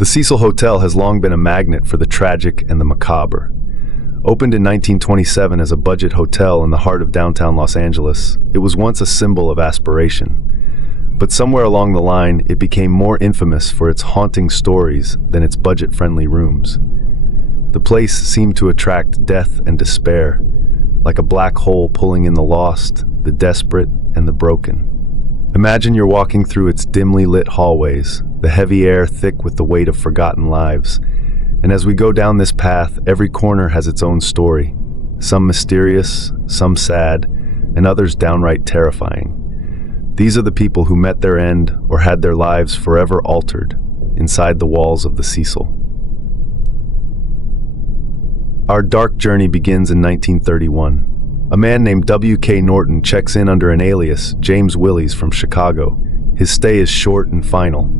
The Cecil Hotel has long been a magnet for the tragic and the macabre. Opened in 1927 as a budget hotel in the heart of downtown Los Angeles, it was once a symbol of aspiration. But somewhere along the line, it became more infamous for its haunting stories than its budget-friendly rooms. The place seemed to attract death and despair, like a black hole pulling in the lost, the desperate, and the broken. Imagine you're walking through its dimly lit hallways, the heavy air thick with the weight of forgotten lives. And as we go down this path, every corner has its own story, some mysterious, some sad, and others downright terrifying. These are the people who met their end or had their lives forever altered inside the walls of the Cecil. Our dark journey begins in 1931. A man named W.K. Norton checks in under an alias, James Willies from Chicago. His stay is short and final.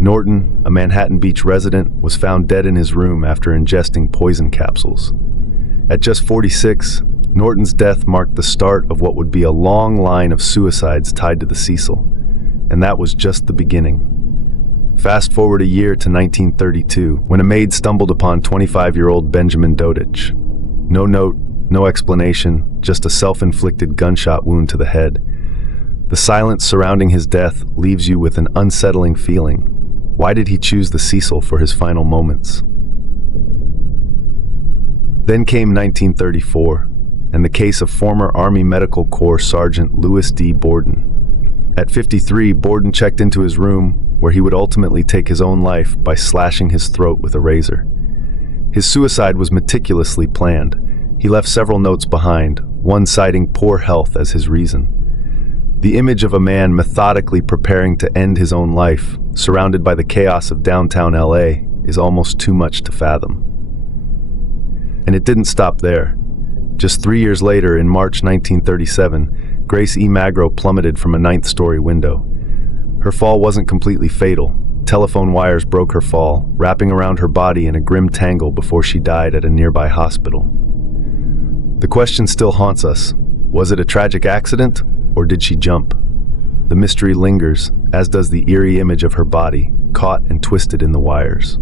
Norton, a Manhattan Beach resident, was found dead in his room after ingesting poison capsules. At just 46, Norton's death marked the start of what would be a long line of suicides tied to the Cecil, and that was just the beginning. Fast forward a year to 1932, when a maid stumbled upon 25-year-old Benjamin Dodich. No note, no explanation, just a self-inflicted gunshot wound to the head. The silence surrounding his death leaves you with an unsettling feeling. Why did he choose the Cecil for his final moments? Then came 1934, and the case of former Army Medical Corps Sergeant Louis D. Borden. At 53, Borden checked into his room, where he would ultimately take his own life by slashing his throat with a razor. His suicide was meticulously planned. He left several notes behind, one citing poor health as his reason. The image of a man methodically preparing to end his own life, surrounded by the chaos of downtown LA, is almost too much to fathom. And it didn't stop there. Just 3 years later, in March 1937, Grace E. Magro plummeted from a 9th-story window. Her fall wasn't completely fatal. Telephone wires broke her fall, wrapping around her body in a grim tangle before she died at a nearby hospital. The question still haunts us. Was it a tragic accident, or did she jump? The mystery lingers, as does the eerie image of her body, caught and twisted in the wires.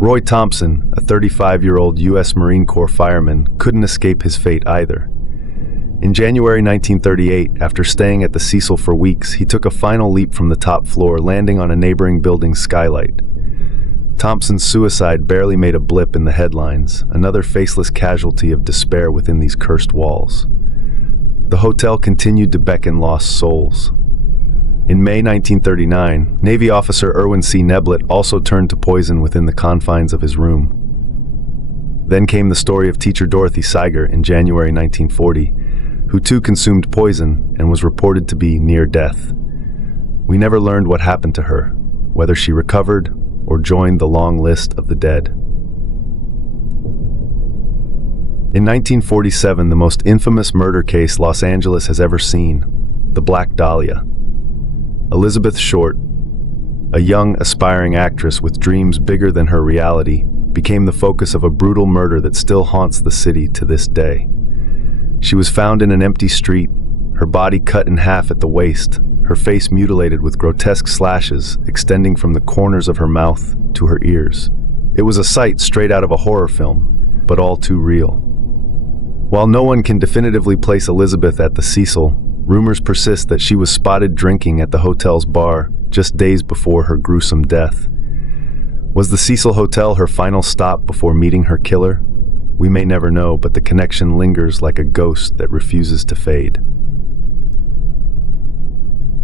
Roy Thompson, a 35-year-old U.S. Marine Corps fireman, couldn't escape his fate either. In January 1938, after staying at the Cecil for weeks, he took a final leap from the top floor, landing on a neighboring building's skylight. Thompson's suicide barely made a blip in the headlines, another faceless casualty of despair within these cursed walls. The hotel continued to beckon lost souls. In May 1939, Navy officer Erwin C. Neblett also turned to poison within the confines of his room. Then came the story of teacher Dorothy Seiger in January 1940, who too consumed poison and was reported to be near death. We never learned what happened to her, whether she recovered or joined the long list of the dead. In 1947, the most infamous murder case Los Angeles has ever seen, the Black Dahlia. Elizabeth Short, a young, aspiring actress with dreams bigger than her reality, became the focus of a brutal murder that still haunts the city to this day. She was found in an empty street, her body cut in half at the waist, her face mutilated with grotesque slashes extending from the corners of her mouth to her ears. It was a sight straight out of a horror film, but all too real. While no one can definitively place Elizabeth at the Cecil, rumors persist that she was spotted drinking at the hotel's bar just days before her gruesome death. Was the Cecil Hotel her final stop before meeting her killer? We may never know, but the connection lingers like a ghost that refuses to fade.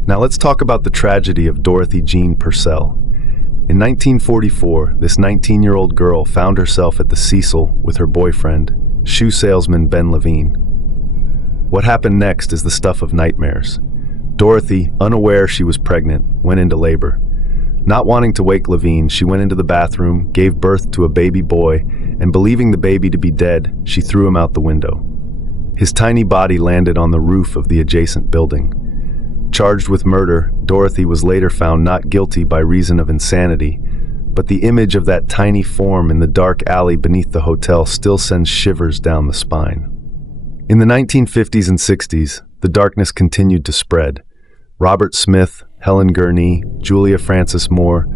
Now let's talk about the tragedy of Dorothy Jean Purcell. In 1944, this 19-year-old girl found herself at the Cecil with her boyfriend, shoe salesman Ben Levine. What happened next is the stuff of nightmares. Dorothy, unaware she was pregnant, went into labor. Not wanting to wake Levine, she went into the bathroom, gave birth to a baby boy, and believing the baby to be dead, she threw him out the window. His tiny body landed on the roof of the adjacent building. Charged with murder, Dorothy was later found not guilty by reason of insanity, but the image of that tiny form in the dark alley beneath the hotel still sends shivers down the spine. In the 1950s and 60s, the darkness continued to spread. Robert Smith, Helen Gurney, Julia Francis Moore,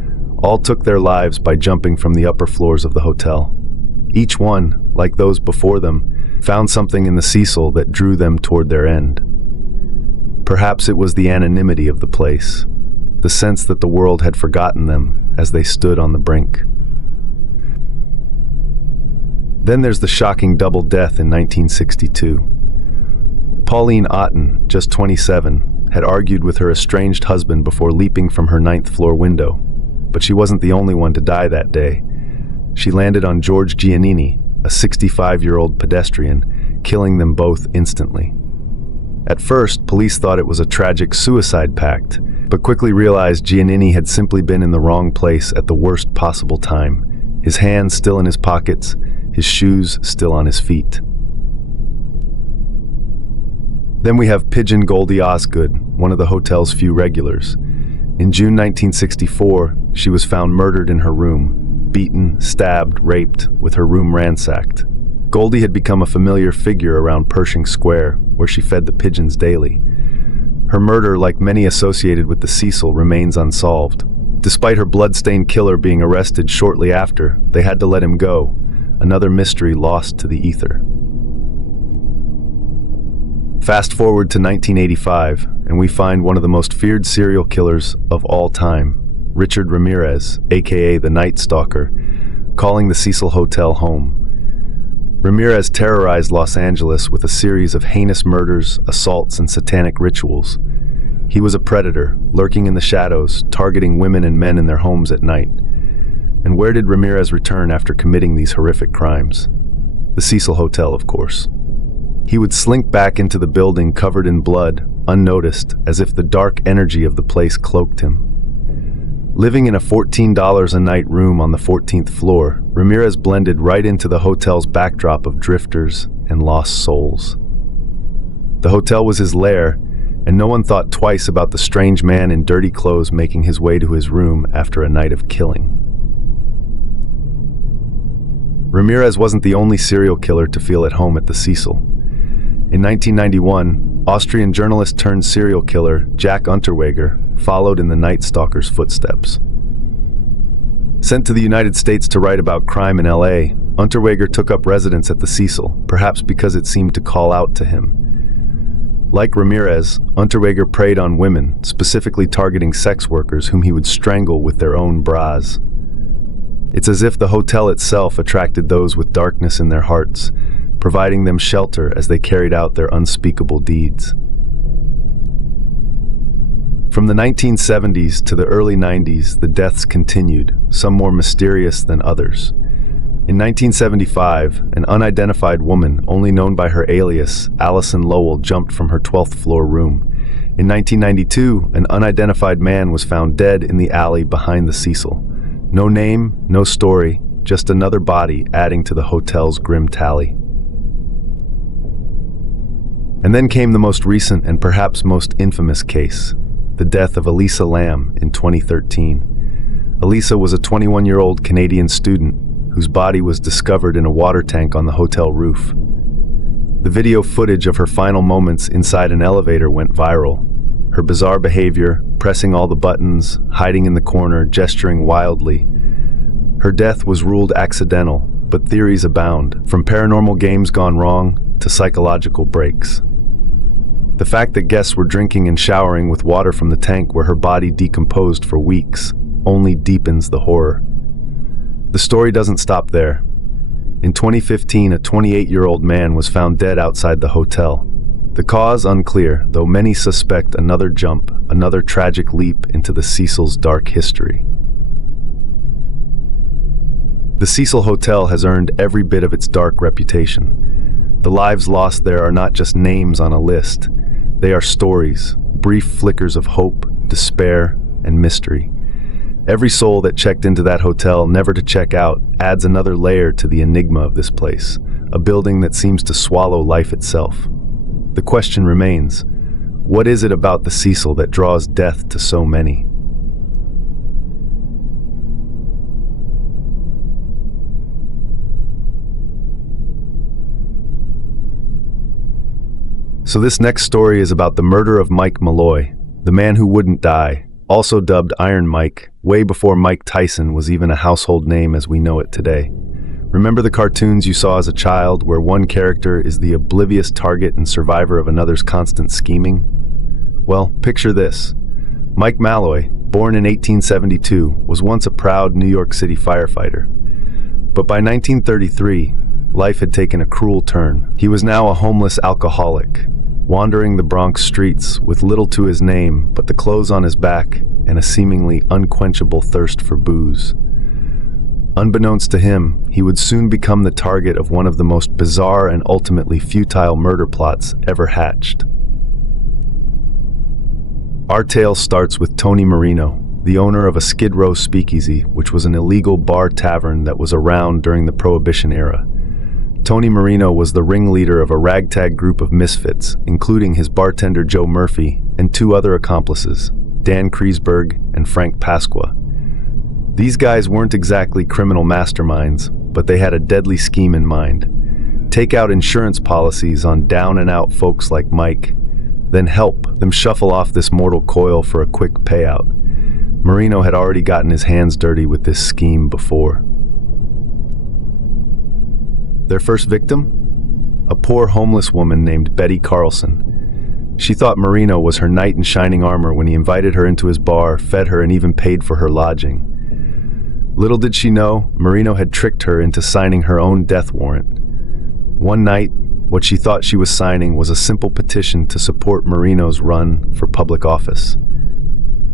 all took their lives by jumping from the upper floors of the hotel. Each one, like those before them, found something in the Cecil that drew them toward their end. Perhaps it was the anonymity of the place, the sense that the world had forgotten them as they stood on the brink. Then there's the shocking double death in 1962. Pauline Otten, just 27, had argued with her estranged husband before leaping from her 9th floor window. But she wasn't the only one to die that day. She landed on George Giannini, a 65-year-old pedestrian, killing them both instantly. At first, police thought it was a tragic suicide pact, but quickly realized Giannini had simply been in the wrong place at the worst possible time, his hands still in his pockets, his shoes still on his feet. Then we have Pigeon Goldie Osgood, one of the hotel's few regulars. In June 1964, she was found murdered in her room, beaten, stabbed, raped, with her room ransacked. Goldie had become a familiar figure around Pershing Square, where she fed the pigeons daily. Her murder, like many associated with the Cecil, remains unsolved. Despite her blood-stained killer being arrested shortly after, they had to let him go, another mystery lost to the ether. Fast forward to 1985, and we find one of the most feared serial killers of all time, Richard Ramirez, aka the Night Stalker, calling the Cecil Hotel home. Ramirez terrorized Los Angeles with a series of heinous murders, assaults, and satanic rituals. He was a predator, lurking in the shadows, targeting women and men in their homes at night. And where did Ramirez return after committing these horrific crimes? The Cecil Hotel, of course. He would slink back into the building covered in blood, unnoticed, as if the dark energy of the place cloaked him. Living in a $14 a night room on the 14th floor, Ramirez blended right into the hotel's backdrop of drifters and lost souls. The hotel was his lair, and no one thought twice about the strange man in dirty clothes making his way to his room after a night of killing. Ramirez wasn't the only serial killer to feel at home at the Cecil. In 1991, Austrian journalist turned serial killer Jack Unterweger followed in the Night Stalker's footsteps. Sent to the United States to write about crime in LA, Unterweger took up residence at the Cecil, perhaps because it seemed to call out to him. Like Ramirez, Unterweger preyed on women, specifically targeting sex workers whom he would strangle with their own bras. It's as if the hotel itself attracted those with darkness in their hearts, providing them shelter as they carried out their unspeakable deeds. From the 1970s to the early 90s, the deaths continued, some more mysterious than others. In 1975, an unidentified woman, only known by her alias, Allison Lowell, jumped from her 12th floor room. In 1992, an unidentified man was found dead in the alley behind the Cecil. No name, no story, just another body adding to the hotel's grim tally. And then came the most recent and perhaps most infamous case, the death of Elisa Lam in 2013. Elisa was a 21-year-old Canadian student whose body was discovered in a water tank on the hotel roof. The video footage of her final moments inside an elevator went viral. Her bizarre behavior, pressing all the buttons, hiding in the corner, gesturing wildly. Her death was ruled accidental, but theories abound, from paranormal games gone wrong to psychological breaks. The fact that guests were drinking and showering with water from the tank where her body decomposed for weeks only deepens the horror. The story doesn't stop there. In 2015, a 28-year-old man was found dead outside the hotel. The cause unclear, though many suspect another jump, another tragic leap into the Cecil's dark history. The Cecil Hotel has earned every bit of its dark reputation. The lives lost there are not just names on a list. They are stories, brief flickers of hope, despair, and mystery. Every soul that checked into that hotel, never to check out, adds another layer to the enigma of this place, a building that seems to swallow life itself. The question remains, what is it about the Cecil that draws death to so many? So this next story is about the murder of Mike Malloy, the man who wouldn't die, also dubbed Iron Mike, way before Mike Tyson was even a household name as we know it today. Remember the cartoons you saw as a child where one character is the oblivious target and survivor of another's constant scheming? Well, picture this. Mike Malloy, born in 1872, was once a proud New York City firefighter. But by 1933, life had taken a cruel turn. He was now a homeless alcoholic, wandering the Bronx streets with little to his name but the clothes on his back and a seemingly unquenchable thirst for booze. Unbeknownst to him, he would soon become the target of one of the most bizarre and ultimately futile murder plots ever hatched. Our tale starts with Tony Marino, the owner of a Skid Row speakeasy, which was an illegal bar tavern that was around during the Prohibition era. Tony Marino was the ringleader of a ragtag group of misfits, including his bartender Joe Murphy and two other accomplices, Dan Kreisberg and Frank Pasqua. These guys weren't exactly criminal masterminds, but they had a deadly scheme in mind. Take out insurance policies on down-and-out folks like Mike, then help them shuffle off this mortal coil for a quick payout. Marino had already gotten his hands dirty with this scheme before. Their first victim? A poor homeless woman named Betty Carlson. She thought Marino was her knight in shining armor when he invited her into his bar, fed her, and even paid for her lodging. Little did she know, Marino had tricked her into signing her own death warrant. One night, what she thought she was signing was a simple petition to support Marino's run for public office.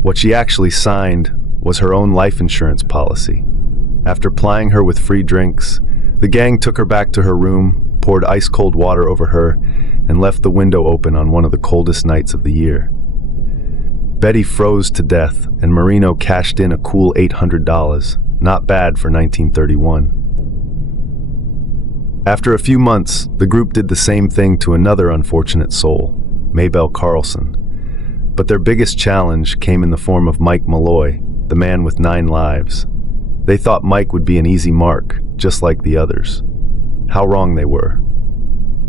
What she actually signed was her own life insurance policy. After plying her with free drinks, the gang took her back to her room, poured ice-cold water over her, and left the window open on one of the coldest nights of the year. Betty froze to death, and Marino cashed in a cool $800. Not bad for 1931. After a few months, the group did the same thing to another unfortunate soul, Maybelle Carlson. But their biggest challenge came in the form of Mike Malloy, the man with 9 lives. They thought Mike would be an easy mark, just like the others. How wrong they were.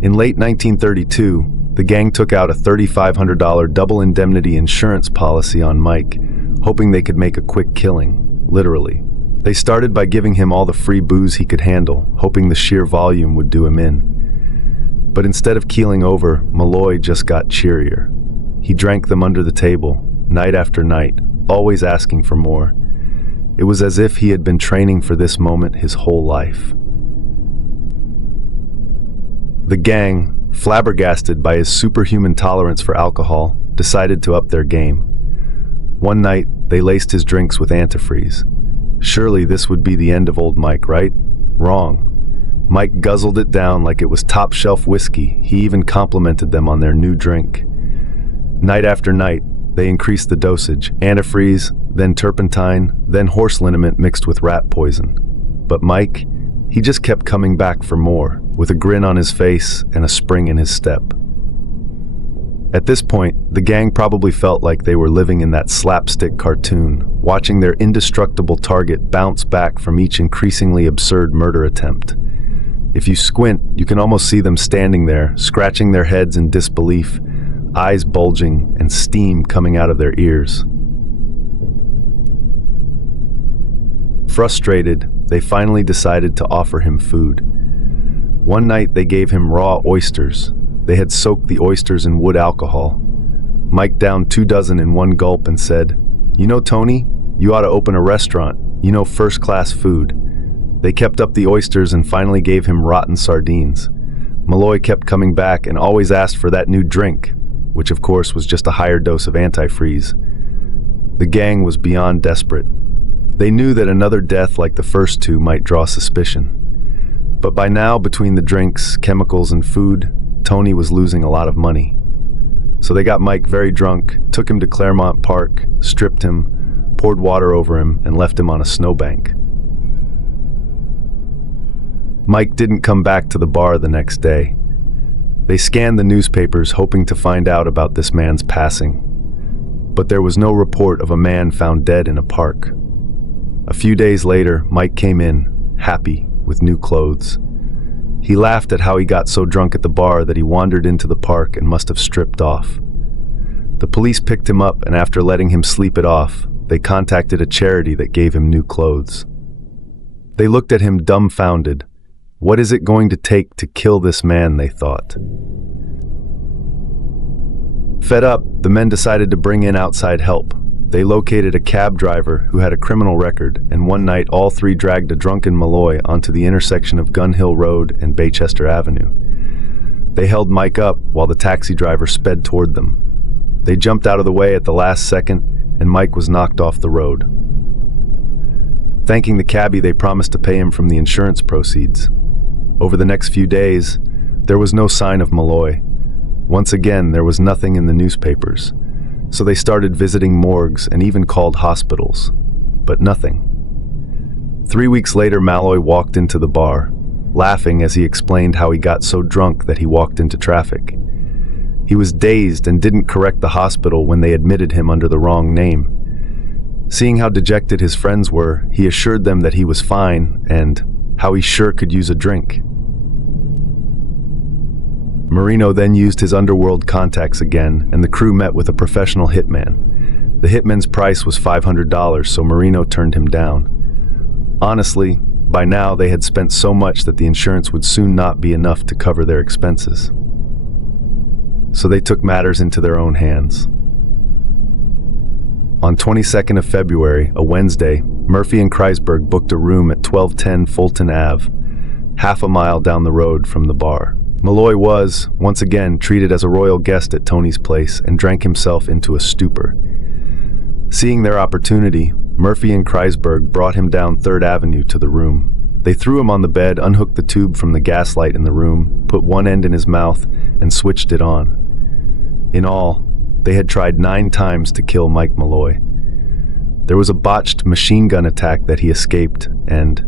In late 1932, the gang took out a $3,500 double indemnity insurance policy on Mike, hoping they could make a quick killing, literally. They started by giving him all the free booze he could handle, hoping the sheer volume would do him in. But instead of keeling over, Malloy just got cheerier. He drank them under the table, night after night, always asking for more. It was as if he had been training for this moment his whole life. The gang, flabbergasted by his superhuman tolerance for alcohol, decided to up their game. One night, they laced his drinks with antifreeze. Surely this would be the end of old Mike, right? Wrong. Mike guzzled it down like it was top-shelf whiskey. He even complimented them on their new drink. Night after night, they increased the dosage, antifreeze, then turpentine, then horse liniment mixed with rat poison. But Mike, he just kept coming back for more, with a grin on his face and a spring in his step. At this point, the gang probably felt like they were living in that slapstick cartoon, watching their indestructible target bounce back from each increasingly absurd murder attempt. If you squint, you can almost see them standing there, scratching their heads in disbelief, eyes bulging and steam coming out of their ears. Frustrated, they finally decided to offer him food. One night they gave him raw oysters. They had soaked the oysters in wood alcohol. Mike downed 2 dozen in one gulp and said, "You know, Tony, you ought to open a restaurant. You know, first-class food." They kept up the oysters and finally gave him rotten sardines. Malloy kept coming back and always asked for that new drink, which of course was just a higher dose of antifreeze. The gang was beyond desperate. They knew that another death like the first 2 might draw suspicion. But by now, between the drinks, chemicals, and food, Tony was losing a lot of money. So they got Mike very drunk, took him to Claremont Park, stripped him, poured water over him, and left him on a snowbank. Mike didn't come back to the bar the next day. They scanned the newspapers hoping to find out about this man's passing. But there was no report of a man found dead in a park. A few days later, Mike came in, happy, with new clothes. He laughed at how he got so drunk at the bar that he wandered into the park and must have stripped off. The police picked him up, and after letting him sleep it off, they contacted a charity that gave him new clothes. They looked at him dumbfounded. What is it going to take to kill this man, they thought. Fed up, the men decided to bring in outside help. They located a cab driver who had a criminal record, and one night all three dragged a drunken Malloy onto the intersection of Gun Hill Road and Baychester Avenue. They held Mike up while the taxi driver sped toward them. They jumped out of the way at the last second, and Mike was knocked off the road. Thanking the cabbie, they promised to pay him from the insurance proceeds. Over the next few days, there was no sign of Malloy. Once again, there was nothing in the newspapers, so they started visiting morgues and even called hospitals, but nothing. 3 weeks later, Malloy walked into the bar, laughing as he explained how he got so drunk that he walked into traffic. He was dazed and didn't correct the hospital when they admitted him under the wrong name. Seeing how dejected his friends were, he assured them that he was fine and how he sure could use a drink. Marino then used his underworld contacts again, and the crew met with a professional hitman. The hitman's price was $500, so Marino turned him down. Honestly, by now they had spent so much that the insurance would soon not be enough to cover their expenses. So they took matters into their own hands. On 22nd of February, a Wednesday, Murphy and Kreisberg booked a room at 1210 Fulton Ave, half a mile down the road from the bar. Malloy was, once again, treated as a royal guest at Tony's place and drank himself into a stupor. Seeing their opportunity, Murphy and Kreisberg brought him down 3rd Avenue to the room. They threw him on the bed, unhooked the tube from the gas light in the room, put one end in his mouth, and switched it on. In all, they had tried 9 times to kill Mike Malloy. There was a botched machine gun attack that he escaped, and,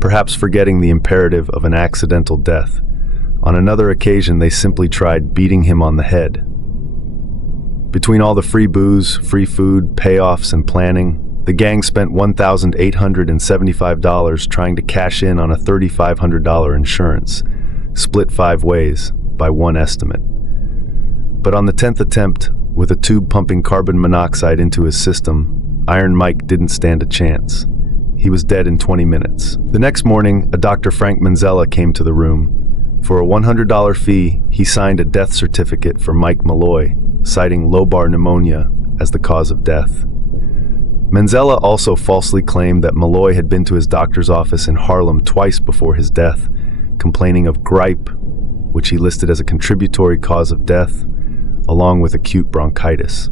perhaps forgetting the imperative of an accidental death, on another occasion they simply tried beating him on the head. Between all the free booze, free food, payoffs, and planning, the gang spent $1,875 trying to cash in on a $3,500 insurance, split 5 ways, by one estimate. But on the 10th attempt, with a tube pumping carbon monoxide into his system, Iron Mike didn't stand a chance. He was dead in 20 minutes. The next morning, a Dr. Frank Manzella came to the room. For a $100 fee, he signed a death certificate for Mike Malloy, citing lobar pneumonia as the cause of death. Manzella also falsely claimed that Malloy had been to his doctor's office in Harlem twice before his death, complaining of gripe, which he listed as a contributory cause of death, along with acute bronchitis.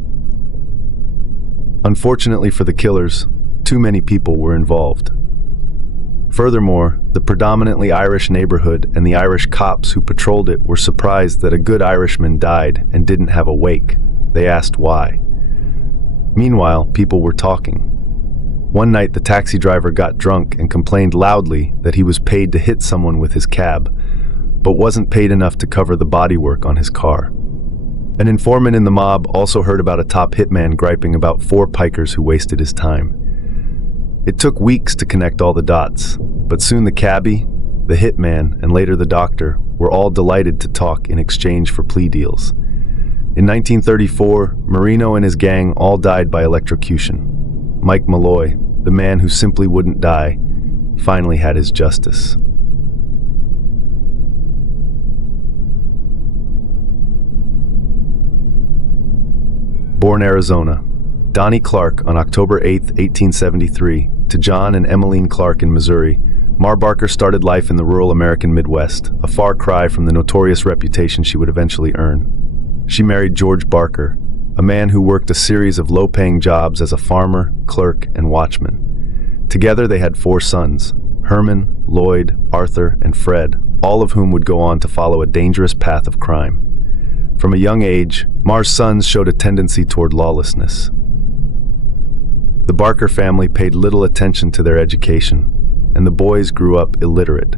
Unfortunately for the killers, too many people were involved. Furthermore, the predominantly Irish neighborhood and the Irish cops who patrolled it were surprised that a good Irishman died and didn't have a wake. They asked why. Meanwhile, people were talking. One night, the taxi driver got drunk and complained loudly that he was paid to hit someone with his cab, but wasn't paid enough to cover the bodywork on his car. An informant in the mob also heard about a top hitman griping about 4 pikers who wasted his time. It took weeks to connect all the dots, but soon the cabbie, the hitman, and later the doctor were all delighted to talk in exchange for plea deals. In 1934, Marino and his gang all died by electrocution. Mike Malloy, the man who simply wouldn't die, finally had his justice. Born Arizona, Donnie Clark on October 8, 1873, to John and Emmeline Clark in Missouri, Mar Barker started life in the rural American Midwest, a far cry from the notorious reputation she would eventually earn. She married George Barker, a man who worked a series of low-paying jobs as a farmer, clerk, and watchman. Together they had 4 sons, Herman, Lloyd, Arthur, and Fred, all of whom would go on to follow a dangerous path of crime. From a young age, Mar's sons showed a tendency toward lawlessness. The Barker family paid little attention to their education, and the boys grew up illiterate.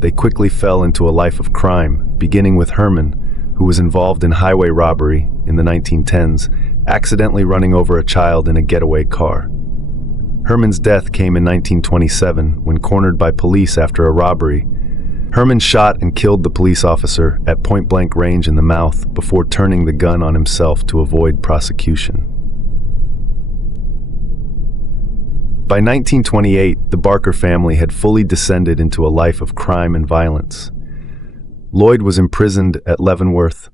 They quickly fell into a life of crime, beginning with Herman, who was involved in highway robbery in the 1910s, accidentally running over a child in a getaway car. Herman's death came in 1927 when cornered by police after a robbery. Herman shot and killed the police officer at point-blank range in the mouth before turning the gun on himself to avoid prosecution. By 1928, the Barker family had fully descended into a life of crime and violence. Lloyd was imprisoned at Leavenworth,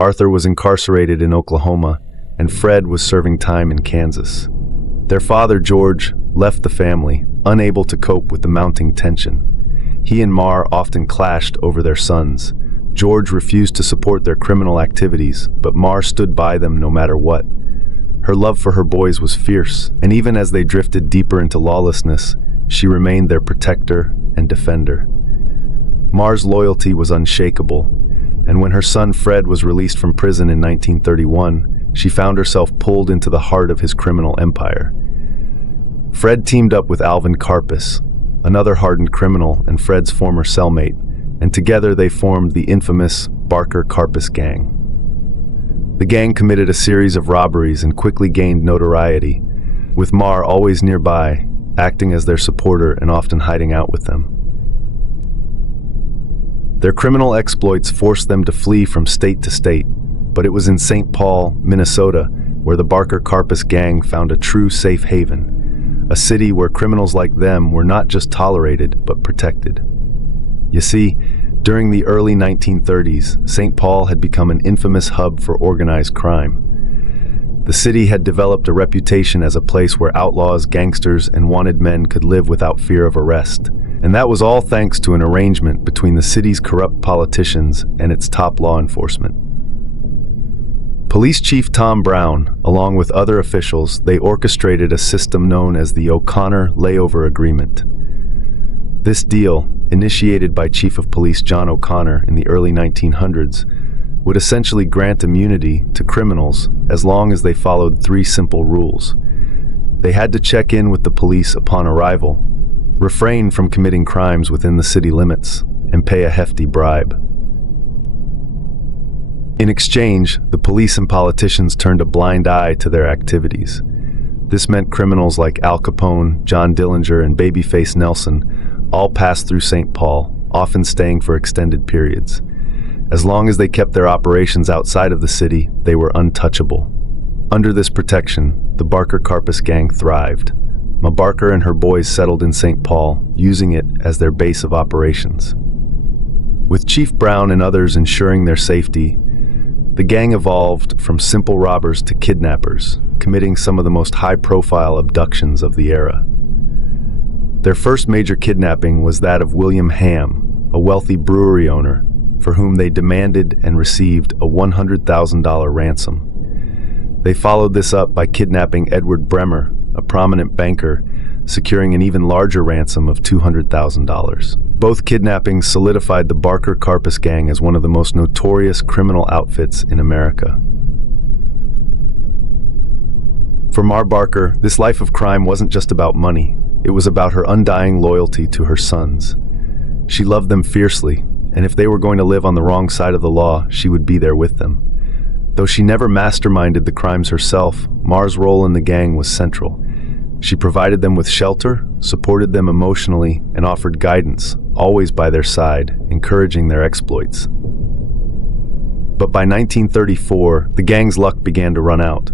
Arthur was incarcerated in Oklahoma, and Fred was serving time in Kansas. Their father, George, left the family, unable to cope with the mounting tension. He and Mar often clashed over their sons. George refused to support their criminal activities, but Mar stood by them no matter what. Her love for her boys was fierce, and even as they drifted deeper into lawlessness, she remained their protector and defender. Mar's loyalty was unshakable, and when her son Fred was released from prison in 1931, she found herself pulled into the heart of his criminal empire. Fred teamed up with Alvin Karpis, another hardened criminal and Fred's former cellmate, and together they formed the infamous Barker-Karpis gang. The gang committed a series of robberies and quickly gained notoriety, with Mar always nearby, acting as their supporter and often hiding out with them. Their criminal exploits forced them to flee from state to state, but it was in St. Paul, Minnesota, where the Barker-Karpis gang found a true safe haven, a city where criminals like them were not just tolerated, but protected. You see, during the early 1930s, St. Paul had become an infamous hub for organized crime. The city had developed a reputation as a place where outlaws, gangsters, and wanted men could live without fear of arrest. And that was all thanks to an arrangement between the city's corrupt politicians and its top law enforcement. Police Chief Tom Brown, along with other officials, they orchestrated a system known as the O'Connor Layover Agreement. This deal, initiated by Chief of Police John O'Connor in the early 1900s, would essentially grant immunity to criminals as long as they followed three simple rules. They had to check in with the police upon arrival, refrain from committing crimes within the city limits, and pay a hefty bribe. In exchange, the police and politicians turned a blind eye to their activities. This meant criminals like Al Capone, John Dillinger, and Babyface Nelson all passed through St. Paul, often staying for extended periods. As long as they kept their operations outside of the city, they were untouchable. Under this protection, the Barker-Karpis gang thrived. Ma Barker and her boys settled in St. Paul, using it as their base of operations. With Chief Brown and others ensuring their safety, the gang evolved from simple robbers to kidnappers, committing some of the most high-profile abductions of the era. Their first major kidnapping was that of William Ham, a wealthy brewery owner, for whom they demanded and received a $100,000 ransom. They followed this up by kidnapping Edward Bremer, a prominent banker, securing an even larger ransom of $200,000. Both kidnappings solidified the Barker-Karpis gang as one of the most notorious criminal outfits in America. For Mar Barker, this life of crime wasn't just about money. It was about her undying loyalty to her sons. She loved them fiercely, and if they were going to live on the wrong side of the law, she would be there with them. Though she never masterminded the crimes herself, Mar's role in the gang was central. She provided them with shelter, supported them emotionally, and offered guidance, always by their side, encouraging their exploits. But by 1934, the gang's luck began to run out.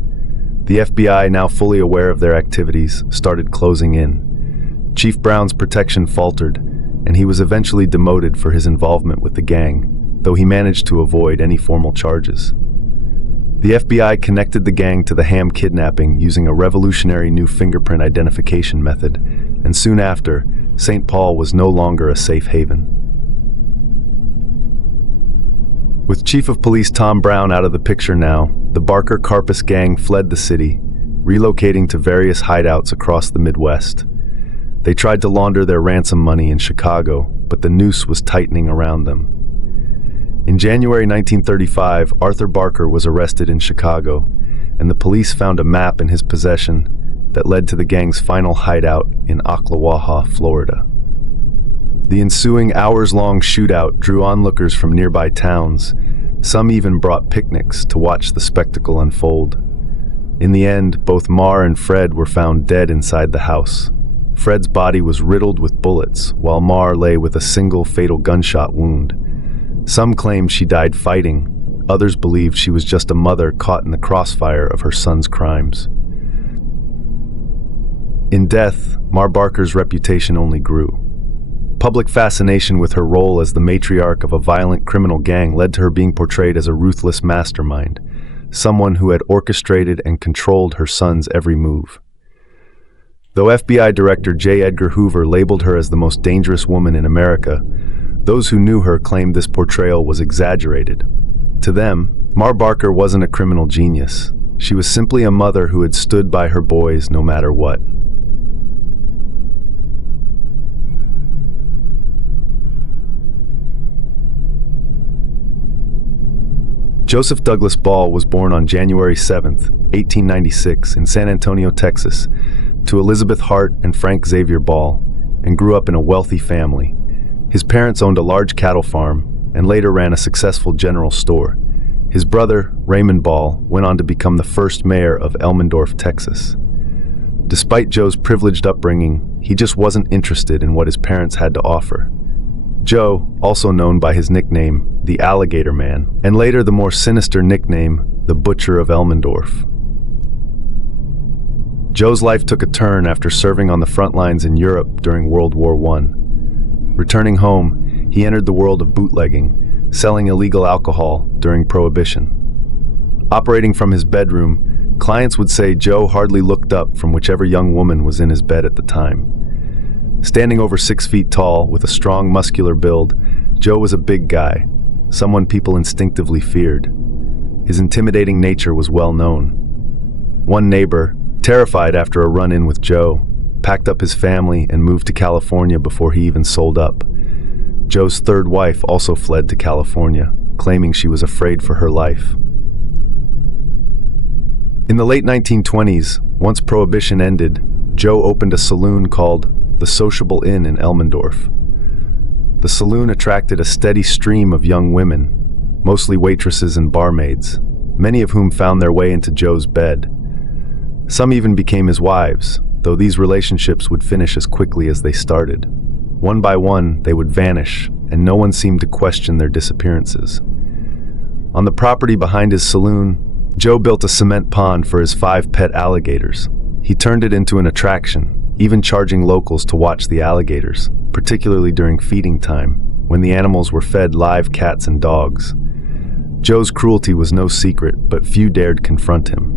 The FBI, now fully aware of their activities, started closing in. Chief Brown's protection faltered, and he was eventually demoted for his involvement with the gang, though he managed to avoid any formal charges. The FBI connected the gang to the Ham kidnapping using a revolutionary new fingerprint identification method, and soon after, St. Paul was no longer a safe haven. With Chief of Police Tom Brown out of the picture now, the Barker-Karpis gang fled the city, relocating to various hideouts across the Midwest. They tried to launder their ransom money in Chicago, but the noose was tightening around them. In January 1935, Arthur Barker was arrested in Chicago, and the police found a map in his possession that led to the gang's final hideout in Ocklawaha, Florida. The ensuing hours-long shootout drew onlookers from nearby towns. Some even brought picnics to watch the spectacle unfold. In the end, both Mar and Fred were found dead inside the house. Fred's body was riddled with bullets, while Mar lay with a single fatal gunshot wound. Some claimed she died fighting. Others believed she was just a mother caught in the crossfire of her son's crimes. In death, Mar Barker's reputation only grew. Public fascination with her role as the matriarch of a violent criminal gang led to her being portrayed as a ruthless mastermind, someone who had orchestrated and controlled her son's every move. Though FBI Director J. Edgar Hoover labeled her as the most dangerous woman in America, those who knew her claimed this portrayal was exaggerated. To them, Mar Barker wasn't a criminal genius. She was simply a mother who had stood by her boys no matter what. Joseph Douglas Ball was born on January 7, 1896, in San Antonio, Texas, to Elizabeth Hart and Frank Xavier Ball, and grew up in a wealthy family. His parents owned a large cattle farm and later ran a successful general store. His brother, Raymond Ball, went on to become the first mayor of Elmendorf, Texas. Despite Joe's privileged upbringing, he just wasn't interested in what his parents had to offer. Joe, also known by his nickname, the Alligator Man, and later the more sinister nickname, the Butcher of Elmendorf. Joe's life took a turn after serving on the front lines in Europe during World War I. Returning home, he entered the world of bootlegging, selling illegal alcohol during Prohibition. Operating from his bedroom, clients would say Joe hardly looked up from whichever young woman was in his bed at the time. Standing over 6 feet tall, with a strong muscular build, Joe was a big guy, someone people instinctively feared. His intimidating nature was well known. One neighbor, terrified after a run-in with Joe, packed up his family and moved to California before he even sold up. Joe's third wife also fled to California, claiming she was afraid for her life. In the late 1920s, once Prohibition ended, Joe opened a saloon called the Sociable Inn in Elmendorf. The saloon attracted a steady stream of young women, mostly waitresses and barmaids, many of whom found their way into Joe's bed. Some even became his wives, though these relationships would finish as quickly as they started. One by one, they would vanish, and no one seemed to question their disappearances. On the property behind his saloon, Joe built a cement pond for his 5 pet alligators. He turned it into an attraction, even charging locals to watch the alligators, particularly during feeding time, when the animals were fed live cats and dogs. Joe's cruelty was no secret, but few dared confront him.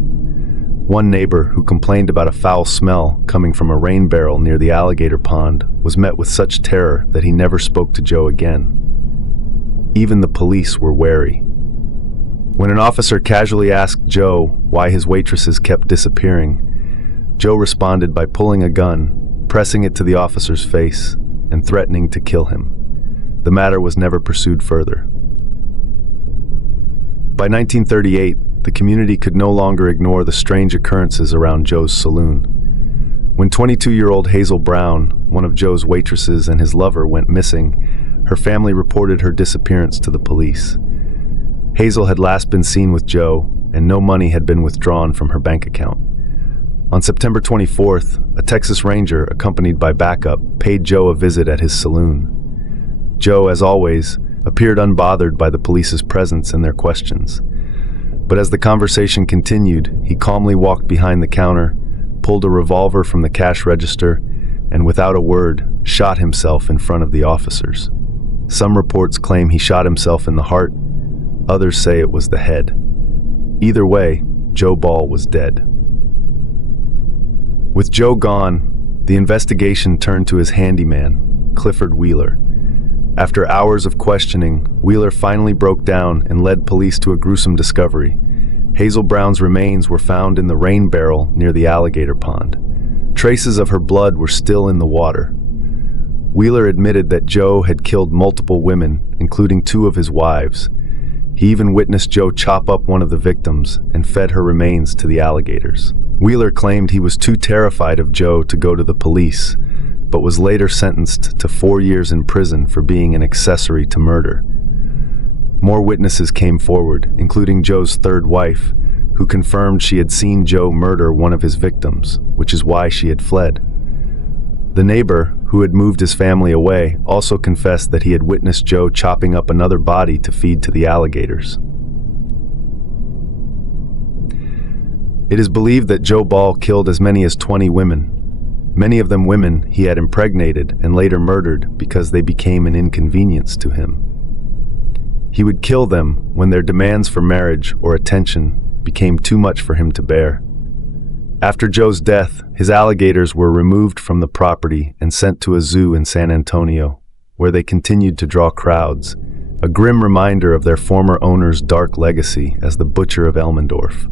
One neighbor, who complained about a foul smell coming from a rain barrel near the alligator pond, was met with such terror that he never spoke to Joe again. Even the police were wary. When an officer casually asked Joe why his waitresses kept disappearing, Joe responded by pulling a gun, pressing it to the officer's face, and threatening to kill him. The matter was never pursued further. By 1938, the community could no longer ignore the strange occurrences around Joe's saloon. When 22-year-old Hazel Brown, one of Joe's waitresses, and his lover went missing, her family reported her disappearance to the police. Hazel had last been seen with Joe, and no money had been withdrawn from her bank account. On September 24th, a Texas Ranger, accompanied by backup, paid Joe a visit at his saloon. Joe, as always, appeared unbothered by the police's presence and their questions. But as the conversation continued, he calmly walked behind the counter, pulled a revolver from the cash register, and without a word, shot himself in front of the officers. Some reports claim he shot himself in the heart, others say it was the head. Either way, Joe Ball was dead. With Joe gone, the investigation turned to his handyman, Clifford Wheeler. After hours of questioning, Wheeler finally broke down and led police to a gruesome discovery. Hazel Brown's remains were found in the rain barrel near the alligator pond. Traces of her blood were still in the water. Wheeler admitted that Joe had killed multiple women, including 2 of his wives. He even witnessed Joe chop up one of the victims and fed her remains to the alligators. Wheeler claimed he was too terrified of Joe to go to the police, but was later sentenced to 4 years in prison for being an accessory to murder. More witnesses came forward, including Joe's third wife, who confirmed she had seen Joe murder one of his victims, which is why she had fled. The neighbor, who had moved his family away, also confessed that he had witnessed Joe chopping up another body to feed to the alligators. It is believed that Joe Ball killed as many as 20 women, many of them women he had impregnated and later murdered because they became an inconvenience to him. He would kill them when their demands for marriage or attention became too much for him to bear. After Joe's death, his alligators were removed from the property and sent to a zoo in San Antonio, where they continued to draw crowds, a grim reminder of their former owner's dark legacy as the Butcher of Elmendorf.